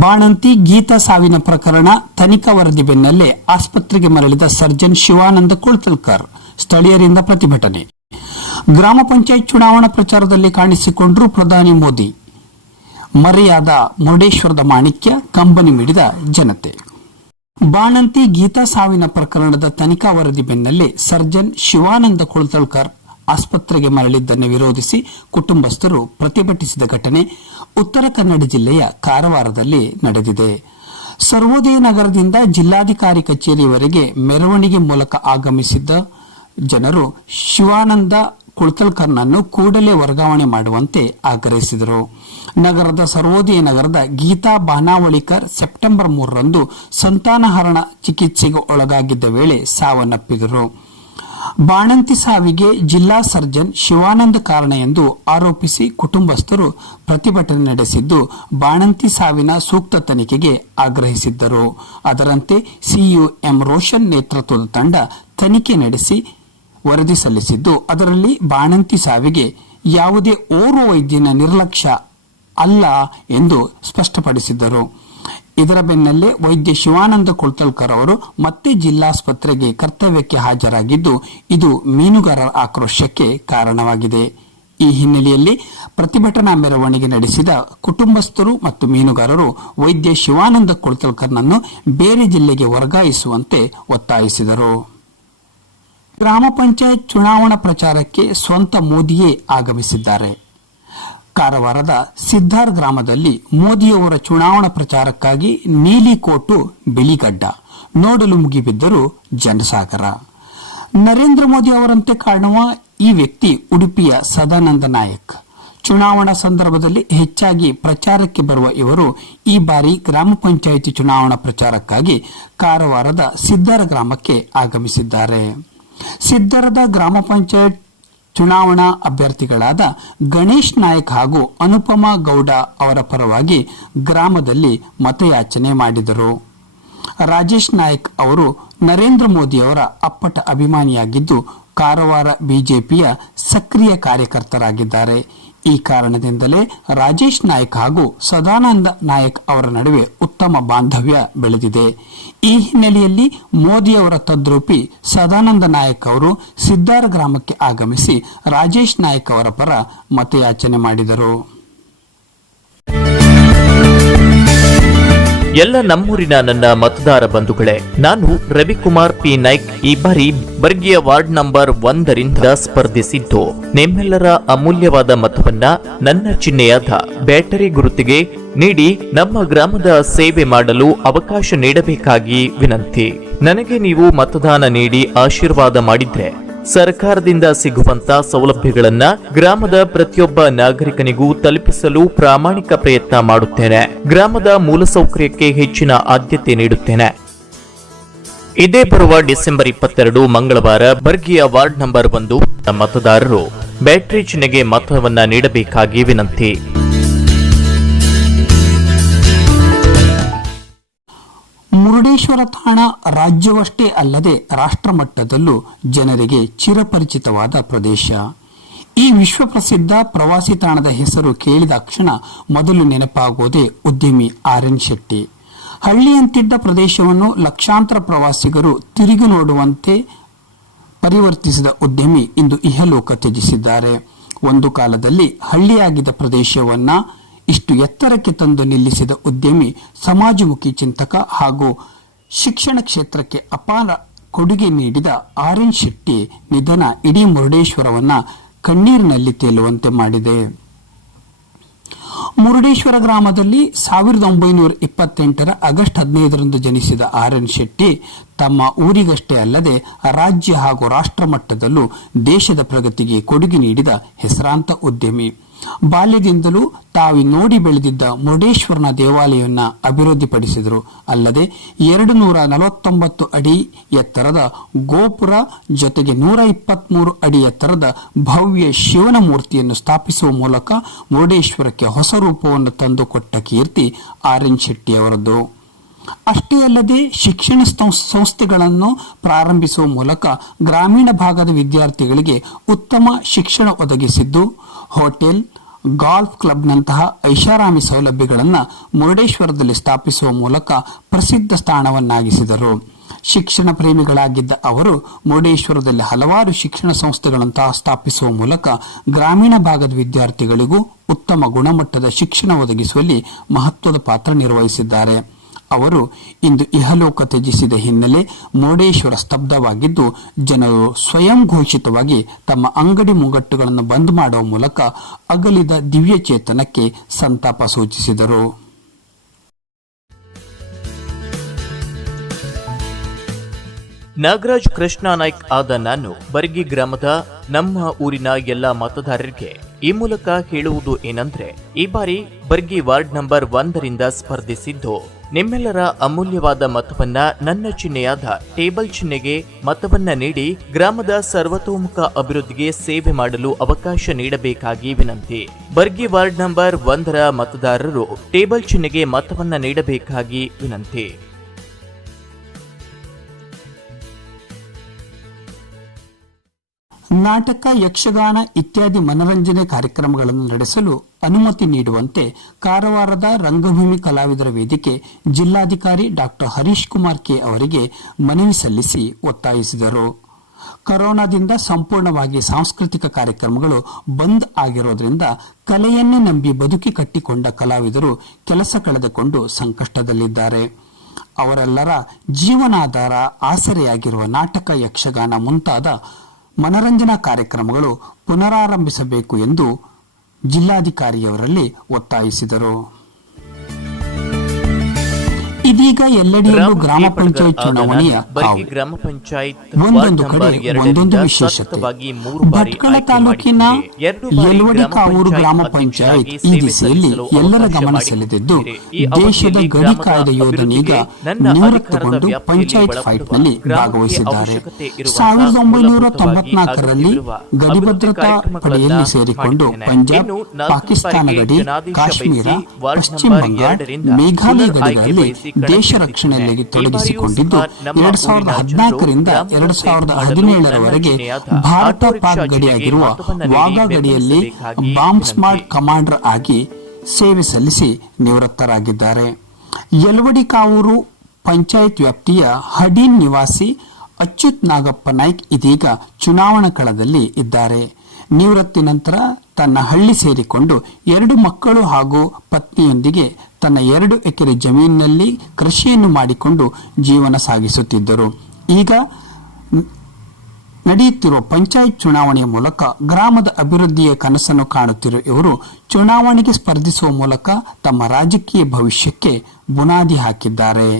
ಬಾಣಂತಿ ಗೀತಾ ಸಾವಿನ ಪ್ರಕರಣ ತನಿಖಾ ವರದಿ ಬೆನ್ನಲ್ಲೇ ಆಸ್ಪತ್ರೆಗೆ ಮರಳಿದ ಸರ್ಜನ್ ಶಿವಾನಂದ ಕುಳ್ತಲ್ಕರ್. ಸ್ಥಳೀಯರಿಂದ ಪ್ರತಿಭಟನೆ. ಗ್ರಾಮ ಪಂಚಾಯತ್ ಚುನಾವಣಾ ಪ್ರಚಾರದಲ್ಲಿ ಕಾಣಿಸಿಕೊಂಡರು ಪ್ರಧಾನಿ ಮೋದಿ. ಮರೆಯಾದ ಮುರುಡೇಶ್ವರದ ಮಾಣಿಕ್ಯ, ಕಂಬನಿ ಮಿಡಿದ ಜನತೆ. ಬಾಣಂತಿ ಗೀತಾ ಸಾವಿನ ಪ್ರಕರಣದ ತನಿಖಾ ವರದಿ ಬೆನ್ನಲ್ಲೇ ಸರ್ಜನ್ ಶಿವಾನಂದ ಕುಳ್ತಲ್ಕರ್ ಆಸ್ಪತ್ರೆಗೆ ಮರಳಿದ್ದನ್ನು ವಿರೋಧಿಸಿ ಕುಟುಂಬಸ್ಥರು ಪ್ರತಿಭಟಿಸಿದ ಘಟನೆ ಉತ್ತರ ಕನ್ನಡ ಜಿಲ್ಲೆಯ ಕಾರವಾರದಲ್ಲಿ ನಡೆದಿದೆ. ಸರ್ವೋದಯ ನಗರದಿಂದ ಜಿಲ್ಲಾಧಿಕಾರಿ ಕಚೇರಿಯವರೆಗೆ ಮೆರವಣಿಗೆ ಮೂಲಕ ಆಗಮಿಸಿದ್ದ ಜನರು ಶಿವಾನಂದ ಕುಳ್ತಲ್ಕರ್ನನ್ನು ಕೂಡಲೇ ವರ್ಗಾವಣೆ ಮಾಡುವಂತೆ ಆಗ್ರಹಿಸಿದರು. ನಗರದ ಸರ್ವೋದಯ ನಗರದ ಗೀತಾ ಬಾನಾವಳಿಕರ್ ಸೆಪ್ಟೆಂಬರ್ 3ರಂದು ಸಂತಾನಹರಣ ಚಿಕಿತ್ಸೆಗೆ ಒಳಗಾಗಿದ್ದ ವೇಳೆ ಸಾವನ್ನಪ್ಪಿದರು. ಬಾಣಂತಿ ಸಾವಿಗೆ ಜಿಲ್ಲಾ ಸರ್ಜನ್ ಶಿವಾನಂದ ಕಾರಣ ಎಂದು ಆರೋಪಿಸಿ ಕುಟುಂಬಸ್ಥರು ಪ್ರತಿಭಟನೆ ನಡೆಸಿದ್ದು, ಬಾಣಂತಿ ಸಾವಿನ ಸೂಕ್ತ ತನಿಖೆಗೆ ಆಗ್ರಹಿಸಿದ್ದರು. ಅದರಂತೆ ಸಿಇಒ ಎಂ ರೋಷನ್ ನೇತೃತ್ವದ ತಂಡ ತನಿಖೆ ನಡೆಸಿ ವರದಿ ಸಲ್ಲಿಸಿದ್ದು, ಅದರಲ್ಲಿ ಬಾಣಂತಿ ಸಾವಿಗೆ ಯಾವುದೇ ಓರ್ವ ವೈದ್ಯನ ನಿರ್ಲಕ್ಷ್ಯ ಅಲ್ಲ ಎಂದು ಸ್ಪಷ್ಟಪಡಿಸಿದ್ದರು. ಇದರ ಬೆನ್ನಲ್ಲೇ ವೈದ್ಯ ಶಿವಾನಂದ ಕುಳ್ತಲ್ಕರ್ ಅವರು ಮತ್ತೆ ಜಿಲ್ಲಾಸ್ಪತ್ರೆಗೆ ಕರ್ತವ್ಯಕ್ಕೆ ಹಾಜರಾಗಿದ್ದು, ಇದು ಮೀನುಗಾರರ ಆಕ್ರೋಶಕ್ಕೆ ಕಾರಣವಾಗಿದೆ. ಈ ಹಿನ್ನೆಲೆಯಲ್ಲಿ ಪ್ರತಿಭಟನಾ ಮೆರವಣಿಗೆ ನಡೆಸಿದ ಕುಟುಂಬಸ್ಥರು ಮತ್ತು ಮೀನುಗಾರರು ವೈದ್ಯ ಶಿವಾನಂದ ಕುಳ್ತಲ್ಕರ್ನನ್ನು ಬೇರೆ ಜಿಲ್ಲೆಗೆ ವರ್ಗಾಯಿಸುವಂತೆ ಒತ್ತಾಯಿಸಿದರು. ಗ್ರಾಮ ಪಂಚಾಯತ್ ಚುನಾವಣಾ ಪ್ರಚಾರಕ್ಕೆ ಸ್ವಂತ ಮೋದಿಯೇ ಆಗಮಿಸಿದ್ದಾರೆ. ಕಾರವಾರದ ಸಿದ್ದಾರ್ ಗ್ರಾಮದಲ್ಲಿ ಮೋದಿಯವರ ಚುನಾವಣಾ ಪ್ರಚಾರಕ್ಕಾಗಿ ನೀಲಿ ಕೋಟು ಬಿಳಿಗಡ್ಡ ನೋಡಲು ಮುಗಿಬಿದ್ದರು ಜನಸಾಗರ. ನರೇಂದ್ರ ಮೋದಿ ಅವರಂತೆ ಕಾಣುವ ಈ ವ್ಯಕ್ತಿ ಉಡುಪಿಯ ಸದಾನಂದ ನಾಯಕ್. ಚುನಾವಣಾ ಸಂದರ್ಭದಲ್ಲಿ ಹೆಚ್ಚಾಗಿ ಪ್ರಚಾರಕ್ಕೆ ಬರುವ ಇವರು ಈ ಬಾರಿ ಗ್ರಾಮ ಪಂಚಾಯಿತಿ ಚುನಾವಣಾ ಪ್ರಚಾರಕ್ಕಾಗಿ ಕಾರವಾರದ ಸಿದ್ದಾರ ಗ್ರಾಮಕ್ಕೆ ಆಗಮಿಸಿದ್ದಾರೆ. ಸಿದ್ದಾರದ ಗ್ರಾಮ ಪಂಚಾಯತ್ ಚುನಾವಣಾ ಅಭ್ಯರ್ಥಿಗಳಾದ ಗಣೇಶ್ ನಾಯಕ್ ಹಾಗೂ ಅನುಪಮಾ ಗೌಡ ಅವರ ಪರವಾಗಿ ಗ್ರಾಮದಲ್ಲಿ ಮತಯಾಚನೆ ಮಾಡಿದರು. ರಾಜೇಶ್ ನಾಯಕ್ ಅವರು ನರೇಂದ್ರ ಮೋದಿಯವರ ಅಪ್ಪಟ ಅಭಿಮಾನಿಯಾಗಿದ್ದು, ಕಾರವಾರ ಬಿಜೆಪಿಯ ಸಕ್ರಿಯ ಕಾರ್ಯಕರ್ತರಾಗಿದ್ದಾರೆ. ಈ ಕಾರಣದಿಂದಲೇ ರಾಜೇಶ್ ನಾಯಕ್ ಹಾಗೂ ಸದಾನಂದ ನಾಯಕ್ ಅವರ ನಡುವೆ ಉತ್ತಮ ಬಾಂಧವ್ಯ ಬೆಳೆದಿದೆ. ಈ ಹಿನ್ನೆಲೆಯಲ್ಲಿ ಮೋದಿಯವರ ತದ್ರೂಪಿ ಸದಾನಂದ ನಾಯಕ್ ಅವರು ಸಿದ್ದಾರ ಗ್ರಾಮಕ್ಕೆ ಆಗಮಿಸಿ ರಾಜೇಶ್ ನಾಯಕ್ ಅವರ ಪರ ಮತಯಾಚನೆ ಮಾಡಿದರು. ಎಲ್ಲ ನಮ್ಮೂರಿನ ನನ್ನ ಮತದಾರ ಬಂಧುಗಳೇ, ನಾನು ರವಿಕುಮಾರ್ ಪಿ ನಾಯ್ಕ್ ಈ ಬಾರಿ ಬರ್ಗಿಯ ವಾರ್ಡ್ ನಂಬರ್ 1ರಿಂದ ಸ್ಪರ್ಧಿಸಿದ್ದು, ನಿಮ್ಮೆಲ್ಲರ ಅಮೂಲ್ಯವಾದ ಮತವನ್ನ ನನ್ನ ಚಿಹ್ನೆಯಾದ ಬ್ಯಾಟರಿ ಗುರುತಿಗೆ ನೀಡಿ ನಮ್ಮ ಗ್ರಾಮದ ಸೇವೆ ಮಾಡಲು ಅವಕಾಶ ನೀಡಬೇಕಾಗಿ ವಿನಂತಿ. ನನಗೆ ನೀವು ಮತದಾನ ನೀಡಿ ಆಶೀರ್ವಾದ ಮಾಡಿದ್ರೆ ಸರ್ಕಾರದಿಂದ ಸಿಗುವಂತ ಸೌಲಭ್ಯಗಳನ್ನ ಗ್ರಾಮದ ಪ್ರತಿಯೊಬ್ಬ ನಾಗರಿಕನಿಗೂ ತಲುಪಿಸಲು ಪ್ರಾಮಾಣಿಕ ಪ್ರಯತ್ನ ಮಾಡುತ್ತೇನೆ. ಗ್ರಾಮದ ಮೂಲಸೌಕರ್ಯಕ್ಕೆ ಹೆಚ್ಚಿನ ಆದ್ಯತೆ ನೀಡುತ್ತೇನೆ. ಇದೇ ಬರುವ ಡಿಸೆಂಬರ್ 22 ಮಂಗಳವಾರ ಬರ್ಗಿಯ ವಾರ್ಡ್ ನಂಬರ್ 1 ಮತದಾರರು ಬ್ಯಾಟರಿ ಚಿಹ್ನೆಗೆ ಮತವನ್ನ ನೀಡಬೇಕಾಗಿ ವಿನಂತಿ. ಮುರುಡೇಶ್ವರ ತಾಣ ರಾಜ್ಯವಷ್ಟೇ ಅಲ್ಲದೆ ರಾಷ್ಟ್ರಮಟ್ಟದಲ್ಲೂ ಜನರಿಗೆ ಚಿರಪರಿಚಿತವಾದ ಪ್ರದೇಶ. ಈ ವಿಶ್ವಪ್ರಸಿದ್ಧ ಪ್ರವಾಸಿ ತಾಣದ ಹೆಸರು ಕೇಳಿದ ಕ್ಷಣ ಮೊದಲು ನೆನಪಾಗೋದೇ ಉದ್ಯಮಿ ಆರ್.ಎನ್. ಶೆಟ್ಟಿ. ಹಳ್ಳಿಯಂತಿದ್ದ ಪ್ರದೇಶವನ್ನು ಲಕ್ಷಾಂತರ ಪ್ರವಾಸಿಗರು ತಿರುಗಿ ನೋಡುವಂತೆ ಪರಿವರ್ತಿಸಿದ ಉದ್ಯಮಿ ಇಂದು ಇಹಲೋಕ ತ್ಯಜಿಸಿದ್ದಾರೆ. ಒಂದು ಕಾಲದಲ್ಲಿ ಹಳ್ಳಿಯಾಗಿದ್ದ ಪ್ರದೇಶವನ್ನ ಇಷ್ಟು ಎತ್ತರಕ್ಕೆ ತಂದು ನಿಲ್ಲಿಸಿದ ಉದ್ಯಮಿ, ಸಮಾಜಮುಖಿ ಚಿಂತಕ ಹಾಗೂ ಶಿಕ್ಷಣ ಕ್ಷೇತ್ರಕ್ಕೆ ಅಪಾರ ಕೊಡುಗೆ ನೀಡಿದ ಆರ್.ಎನ್. ಶೆಟ್ಟಿ ನಿಧನ ಇಡೀ ಮುರುಡೇಶ್ವರವನ್ನ ಕಣ್ಣೀರಿನಲ್ಲಿ ತೇಲುವಂತೆ ಮಾಡಿದೆ. ಮುರುಡೇಶ್ವರ ಗ್ರಾಮದಲ್ಲಿ 1928 ಆಗಸ್ಟ್ 15ರಂದು ಜನಿಸಿದ ಆರ್.ಎನ್. ಶೆಟ್ಟಿ ತಮ್ಮ ಊರಿಗಷ್ಟೇ ಅಲ್ಲದೆ ರಾಜ್ಯ ಹಾಗೂ ರಾಷ್ಟ್ರ ಮಟ್ಟದಲ್ಲೂ ದೇಶದ ಪ್ರಗತಿಗೆ ಕೊಡುಗೆ ನೀಡಿದ ಹೆಸರಾಂತ ಉದ್ಯಮಿ. ಬಾಲ್ಯದಿಂದಲೂ ತಾವು ನೋಡಿ ಬೆಳೆದಿದ್ದ ಮುರುಡೇಶ್ವರನ ದೇವಾಲಯವನ್ನ ಅಭಿವೃದ್ಧಿಪಡಿಸಿದರು. ಅಲ್ಲದೆ 249 ಅಡಿ ಎತ್ತರದ ಗೋಪುರ ಜೊತೆಗೆ 123 ಅಡಿ ಎತ್ತರದ ಭವ್ಯ ಶಿವನ ಮೂರ್ತಿಯನ್ನು ಸ್ಥಾಪಿಸುವ ಮೂಲಕ ಮುರುಡೇಶ್ವರಕ್ಕೆ ಹೊಸ ರೂಪವನ್ನು ತಂದುಕೊಟ್ಟ ಕೀರ್ತಿ ಆರ್.ಎನ್. ಶೆಟ್ಟಿ ಅವರದ್ದು. ಅಷ್ಟೇ ಅಲ್ಲದೆ ಶಿಕ್ಷಣ ಸಂಸ್ಥೆಗಳನ್ನು ಪ್ರಾರಂಭಿಸುವ ಮೂಲಕ ಗ್ರಾಮೀಣ ಭಾಗದ ವಿದ್ಯಾರ್ಥಿಗಳಿಗೆ ಉತ್ತಮ ಶಿಕ್ಷಣ ಒದಗಿಸಿದ್ದು, ಹೋಟೆಲ್, ಗಾಲ್ಫ್ ಕ್ಲಬ್ನಂತಹ ಐಷಾರಾಮಿ ಸೌಲಭ್ಯಗಳನ್ನು ಮುರುಡೇಶ್ವರದಲ್ಲಿ ಸ್ಥಾಪಿಸುವ ಮೂಲಕ ಪ್ರಸಿದ್ಧ ಸ್ಥಾನವನ್ನಾಗಿಸಿದರು. ಶಿಕ್ಷಣ ಪ್ರೇಮಿಗಳಾಗಿದ್ದ ಅವರು ಮುರುಡೇಶ್ವರದಲ್ಲಿ ಹಲವಾರು ಶಿಕ್ಷಣ ಸಂಸ್ಥೆಗಳಂತಹ ಸ್ಥಾಪಿಸುವ ಮೂಲಕ ಗ್ರಾಮೀಣ ಭಾಗದ ವಿದ್ಯಾರ್ಥಿಗಳಿಗೂ ಉತ್ತಮ ಗುಣಮಟ್ಟದ ಶಿಕ್ಷಣ ಒದಗಿಸುವಲ್ಲಿ ಮಹತ್ವದ ಪಾತ್ರ ನಿರ್ವಹಿಸಿದ್ದಾರೆ. ಅವರು ಇಂದು ಇಹಲೋಕ ತ್ಯಜಿಸಿದ ಹಿನ್ನೆಲೆ ಮುರುಡೇಶ್ವರ ಸ್ತಬ್ಧವಾಗಿದ್ದು, ಜನರು ಸ್ವಯಂ ಘೋಷಿತವಾಗಿ ತಮ್ಮ ಅಂಗಡಿ ಮುಂಗಟ್ಟುಗಳನ್ನು ಬಂದ್ ಮಾಡುವ ಮೂಲಕ ಅಗಲಿದ ದಿವ್ಯ ಚೇತನಕ್ಕೆ ಸಂತಾಪ ಸೂಚಿಸಿದರು. ನಾಗರಾಜ್ ಕೃಷ್ಣ ನಾಯ್ಕ್ ಆದ ನಾನು ಬರ್ಗಿ ಗ್ರಾಮದ ನಮ್ಮ ಊರಿನ ಎಲ್ಲ ಮತದಾರರಿಗೆ ಈ ಮೂಲಕ ಹೇಳುವುದು ಏನಂದ್ರೆ, ಈ ಬಾರಿ ಬರ್ಗಿ ವಾರ್ಡ್ ನಂಬರ್ 1 ಸ್ಪರ್ಧಿಸಿದ್ದು ನಿಮ್ಮೆಲ್ಲರ ಅಮೂಲ್ಯವಾದ ಮತವನ್ನ ನನ್ನ ಚಿಹ್ನೆಯಾದ ಟೇಬಲ್ ಚಿಹ್ನೆಗೆ ಮತವನ್ನ ನೀಡಿ ಗ್ರಾಮದ ಸರ್ವತೋಮುಖ ಅಭಿವೃದ್ಧಿಗೆ ಸೇವೆ ಮಾಡಲು ಅವಕಾಶ ನೀಡಬೇಕಾಗಿ ವಿನಂತಿ. ಬರ್ಗಿ ವಾರ್ಡ್ ನಂಬರ್ 1 ಮತದಾರರು ಟೇಬಲ್ ಚಿಹ್ನೆಗೆ ಮತವನ್ನ ನೀಡಬೇಕಾಗಿ ವಿನಂತಿ. ನಾಟಕ, ಯಕ್ಷಗಾನ ಇತ್ಯಾದಿ ಮನರಂಜನೆ ಕಾರ್ಯಕ್ರಮಗಳನ್ನು ನಡೆಸಲು ಅನುಮತಿ ನೀಡುವಂತೆ ಕಾರವಾರದ ರಂಗಭೂಮಿ ಕಲಾವಿದರ ವೇದಿಕೆ ಜಿಲ್ಲಾಧಿಕಾರಿ ಡಾಕ್ಟರ್ ಹರೀಶ್ ಕುಮಾರ್ ಕೆ ಅವರಿಗೆ ಮನವಿ ಸಲ್ಲಿಸಿ ಒತ್ತಾಯಿಸಿದರು. ಕೊರೋನಾದಿಂದ ಸಂಪೂರ್ಣವಾಗಿ ಸಾಂಸ್ಕೃತಿಕ ಕಾರ್ಯಕ್ರಮಗಳು ಬಂದ್ ಆಗಿರೋದ್ರಿಂದ ಕಲೆಯನ್ನೇ ನಂಬಿ ಬದುಕಿ ಕಟ್ಟಿಕೊಂಡ ಕಲಾವಿದರು ಕೆಲಸ ಕಳೆದುಕೊಂಡು ಸಂಕಷ್ಟದಲ್ಲಿದ್ದಾರೆ. ಅವರೆಲ್ಲರ ಜೀವನಾಧಾರ ಆಸರೆಯಾಗಿರುವ ನಾಟಕ, ಯಕ್ಷಗಾನ ಮುಂತಾದ ಮನರಂಜನಾ ಕಾರ್ಯಕ್ರಮಗಳು ಪುನರಾರಂಭಿಸಬೇಕು ಎಂದು ಜಿಲ್ಲಾಧಿಕಾರಿಯವರಲ್ಲಿ ಒತ್ತಾಯಿಸಿದರು. ಇದೀಗ ಎಲ್ಲೆಡೆಯಲ್ಲೂ ಗ್ರಾಮ ಪಂಚಾಯತ್ ಚುನಾವಣೆಯ ಗ್ರಾಮ ಪಂಚಾಯತ್ ಒಂದೊಂದು ಕಡೆ ಒಂದೊಂದು ವಿಶೇಷತೆ. ಭಟ್ಕಳ ತಾಲೂಕಿನ ಯಲವಡಿ ಕಾವೂರು ಗ್ರಾಮ ಪಂಚಾಯತ್ ಈ ದಿಸೆಯಲ್ಲಿ ಎಲ್ಲರ ಗಮನ ಸೆಳೆದಿದ್ದು, ದೇಶದ ಗಡಿ ಕಾಯ್ದೆ ಯೋಧನೀಗ ನಿವೃತ್ತಗೊಂಡು ಪಂಚಾಯತ್ ಫೈಟ್ನಲ್ಲಿ ಭಾಗವಹಿಸಿದ್ದಾರೆ. 1994ರಲ್ಲಿ ಗಡಿ ಭದ್ರತಾ ಪಡೆಯಲ್ಲಿ ಸೇರಿಕೊಂಡು ಪಂಜಾಬ್, ಪಾಕಿಸ್ತಾನ ಗಡಿ, ಕಾಶ್ಮೀರ, ಪಶ್ಚಿಮ ಬಂಗಾಳ, ಮೇಘಾಲಯ ಗಡಿಗಳಲ್ಲಿ ದೇಶ ರಕ್ಷಣೆಯಲ್ಲಿ ತೊಡಗಿಸಿಕೊಂಡಿದ್ದು 2014ರಿಂದ 2017ರವರೆಗೆ ಭಾರತ ಪಾಕ್ ಗಡಿಯಾಗಿರುವ ವಾಘಾ ಗಡಿಯಲ್ಲಿ ಬಾಂಬ್ ಸ್ಕ್ವಾಡ್ ಕಮಾಂಡರ್ ಆಗಿ ಸೇವೆ ಸಲ್ಲಿಸಿ ನಿವೃತ್ತರಾಗಿದ್ದಾರೆ. ಯಲವಡಿ ಕಾವೂರು ಪಂಚಾಯತ್ ವ್ಯಾಪ್ತಿಯ ಹಡೀನ್ ನಿವಾಸಿ ಅಚ್ಯುತ್ ನಾಗಪ್ಪ ನಾಯ್ಕ್ ಇದೀಗ ಚುನಾವಣಾ ಕಣದಲ್ಲಿ ಇದ್ದಾರೆ. ನಿವೃತ್ತಿ ನಂತರ ತನ್ನ ಹಳ್ಳಿ ಸೇರಿಕೊಂಡು 2 ಮಕ್ಕಳು ಹಾಗೂ ಪತ್ನಿಯೊಂದಿಗೆ ತನ್ನ 2 ಎಕರೆ ಜಮೀನಿನಲ್ಲಿ ಕೃಷಿಯನ್ನು ಮಾಡಿಕೊಂಡು ಜೀವನ ಸಾಗಿಸುತ್ತಿದ್ದರು. ಈಗ ನಡೆಯುತ್ತಿರುವ ಪಂಚಾಯತ್ ಚುನಾವಣೆಯ ಮೂಲಕ ಗ್ರಾಮದ ಅಭಿವೃದ್ಧಿಯ ಕನಸನ್ನು ಕಾಣುತ್ತಿರುವ ಇವರು ಚುನಾವಣೆಗೆ ಸ್ಪರ್ಧಿಸುವ ಮೂಲಕ ತಮ್ಮ ರಾಜಕೀಯ ಭವಿಷ್ಯಕ್ಕೆ ಬುನಾದಿ ಹಾಕಿದ್ದಾರೆ.